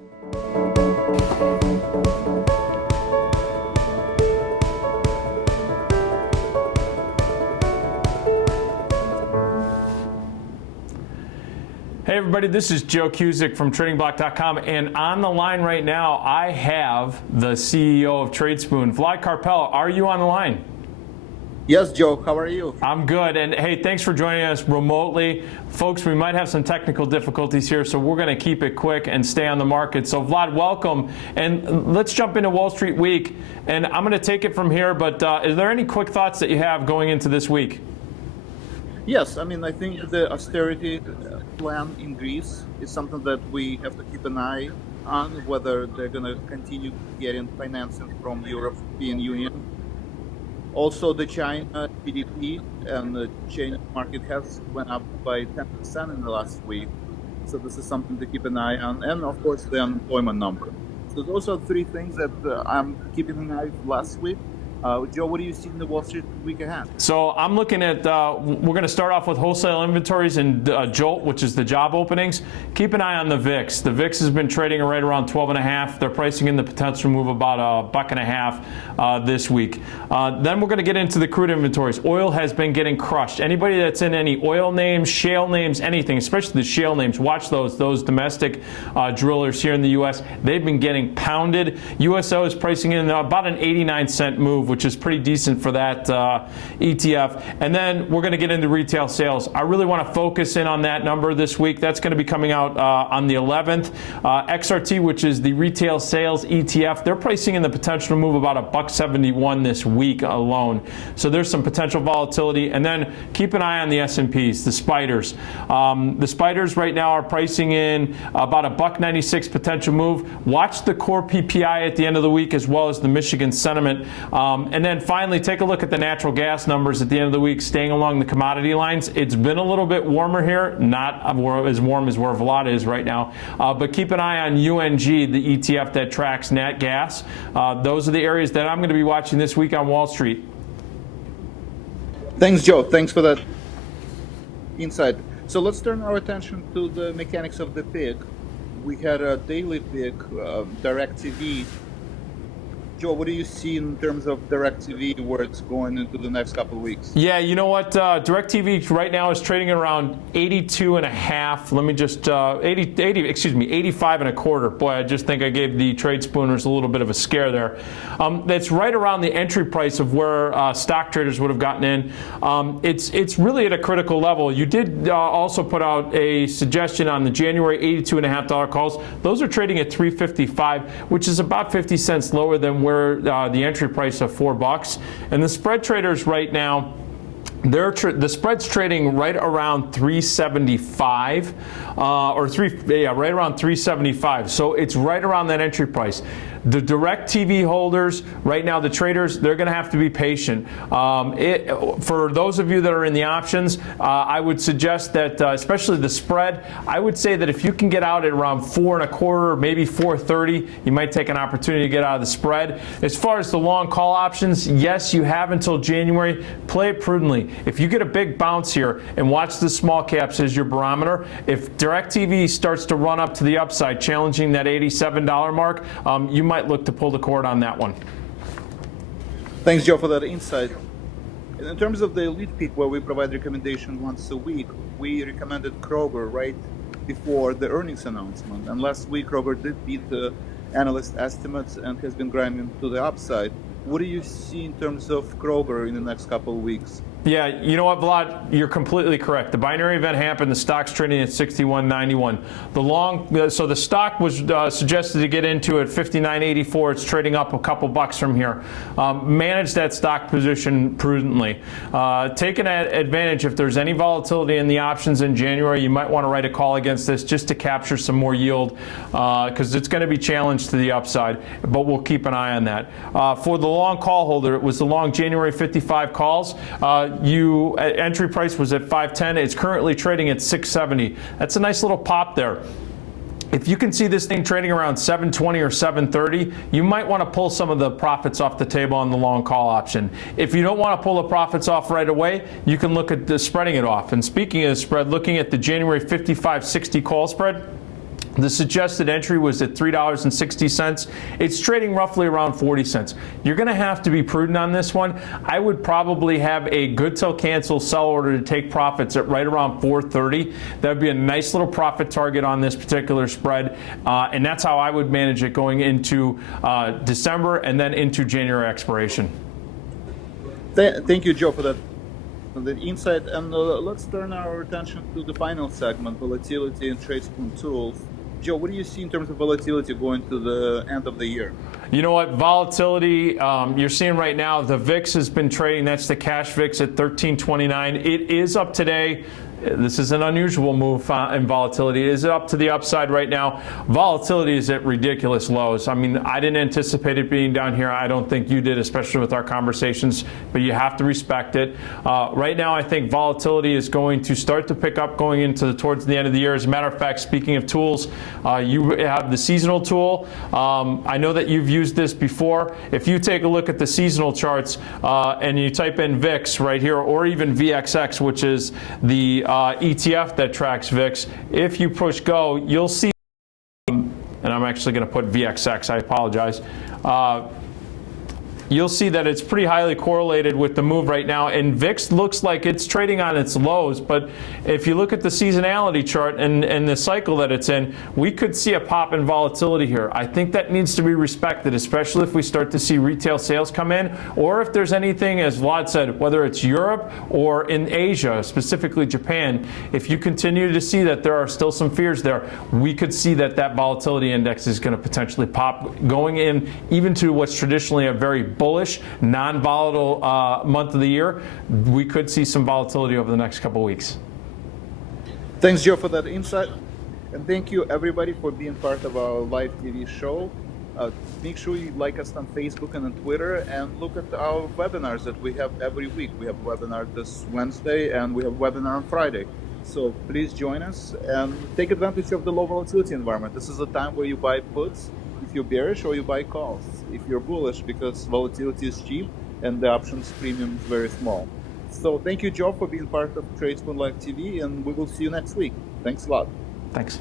Hey everybody, this is Joe Cusick from TradingBlock.com, and on the line right now I have the CEO of Tradespoon, Vlad Karpel. Are you on the line? Yes, Joe, how are you? I'm good, and hey, thanks for joining us remotely. Folks, we might have some technical difficulties here, so we're going to keep it quick and stay on the market. So Vlad, welcome, and let's jump into Wall Street week, and I'm going to take it from here, but is there any quick thoughts that you have going into this week? Yes, I mean, I think the austerity plan in Greece is something that we have to keep an eye on, whether they're going to continue getting financing from the European Union. Also, the China GDP and the Chinese market has went up by 10% in the last week. So this is something to keep an eye on. And of course, the unemployment number. So those are three things that I'm keeping an eye on last week. Joe, what do you see in the Wall Street week ahead? So I'm looking at, we're going to start off with wholesale inventories and JOLT, which is the job openings. Keep an eye on the VIX. The VIX has been trading right around 12.5. They're pricing in the potential to move about $1.50 this week. Then we're going to get into the crude inventories. Oil has been getting crushed. Anybody that's in any oil names, shale names, anything, especially the shale names, watch those domestic drillers here in the U.S. They've been getting pounded. USO is pricing in about an 89-cent move, which is pretty decent for that ETF. And then we're going to get into retail sales. I really want to focus in on that number this week. That's going to be coming out on the 11th. XRT, which is the retail sales ETF, they're pricing in the potential to move about $1.71 this week alone. So there's some potential volatility. And then keep an eye on the S&Ps, the spiders. The spiders right now are pricing in about $1.96 potential move. Watch the core PPI at the end of the week as well as the Michigan sentiment. And then finally, take a look at the natural gas numbers at the end of the week, staying along the commodity lines. It's been a little bit warmer here, not as warm as where Vlad is right now, but keep an eye on UNG, the ETF that tracks nat gas. Those are the areas that I'm going to be watching this week on Wall Street. Thanks, Joe. Thanks for that insight. So let's turn our attention to the mechanics of the pick. We had a daily pick, DirecTV. Joe, what do you see in terms of DirecTV, where it's going into the next couple of weeks? Yeah, you know what? DirecTV right now is trading around 82.5. Let me just 85 and a quarter. Boy, I just think I gave the Tradespooners a little bit of a scare there. That's right around the entry price of where stock traders would have gotten in. It's really at a critical level. You did also put out a suggestion on the January $82.5 calls. Those are trading at $3.55, which is about 50 cents lower than where the entry price of $4. And the spread traders right now, the spread's trading right around 375 right around 375. So it's right around that entry price. The DirecTV holders, right now, the traders, they're going to have to be patient. For those of you that are in the options, I would suggest that, especially the spread, I would say that if you can get out at around 4.25, maybe 4.30, you might take an opportunity to get out of the spread. As far as the long call options, yes, you have until January. Play it prudently. If you get a big bounce here and watch the small caps as your barometer, if DirecTV starts to run up to the upside, challenging that $87 mark, you might look to pull the cord on that one. Thanks, Joe, for that insight. In terms of the elite pick, where we provide recommendation once a week, we recommended Kroger right before the earnings announcement. And last week, Kroger did beat the analyst estimates and has been grinding to the upside. What do you see in terms of Kroger in the next couple of weeks? Yeah, you know what, Vlad? You're completely correct. The binary event happened. The stock's trading at 61.91. So the stock was suggested to get into at 59.84. It's trading up a couple bucks from here. Manage that stock position prudently. Take an advantage if there's any volatility in the options in January. You might want to write a call against this just to capture some more yield because it's going to be challenged to the upside. But we'll keep an eye on that. For the long call holder, it was the long January 55 calls. Entry price was at 510. It's currently trading at 670. That's a nice little pop there. If you can see this thing trading around 720 or 730, you might want to pull some of the profits off the table on the long call option. If you don't want to pull the profits off right away, you can look at spreading it off. And speaking of spread, looking at the January 55.60 call spread, The suggested entry was at $3.60. It's trading roughly around 40 cents. You're going to have to be prudent on this one. I would probably have a good till cancel sell order to take profits at right around 430. That would be a nice little profit target on this particular spread. And that's how I would manage it going into December and then into January expiration. Thank you, Joe, for that insight. And let's turn our attention to the final segment, volatility and Tradespoon tools. Joe, what do you see in terms of volatility going to the end of the year? You know what, volatility, you're seeing right now, the VIX has been trading, that's the cash VIX at 1329. It is up today. This is an unusual move in volatility. Is it up to the upside right now? Volatility is at ridiculous lows. I mean, I didn't anticipate it being down here. I don't think you did, especially with our conversations, but you have to respect it. Right now, I think volatility is going to start to pick up going into towards the end of the year. As a matter of fact, speaking of tools, you have the seasonal tool. I know that you've used this before. If you take a look at the seasonal charts and you type in VIX right here, or even VXX, which is the ETF that tracks VIX, if you push go, you'll see, and I'm actually going to put VXX, I apologize. You'll see that it's pretty highly correlated with the move right now, and VIX looks like it's trading on its lows, but if you look at the seasonality chart and the cycle that it's in, we could see a pop in volatility here. I think that needs to be respected, especially if we start to see retail sales come in, or if there's anything, as Vlad said, whether it's Europe or in Asia, specifically Japan, if you continue to see that there are still some fears there, we could see that that volatility index is going to potentially pop going in even to what's traditionally a very bullish, non-volatile month of the year. We could see some volatility over the next couple of weeks. Thanks, Joe, for that insight. And thank you, everybody, for being part of our live TV show. Make sure you like us on Facebook and on Twitter, and look at our webinars that we have every week. We have a webinar this Wednesday, and we have a webinar on Friday. So please join us and take advantage of the low volatility environment. This is a time where you buy puts if you're bearish, or you buy calls if you're bullish, because volatility is cheap and the options premium is very small. So thank you, Joe, for being part of Tradespoon Live TV, and we will see you next week. Thanks a lot. Thanks.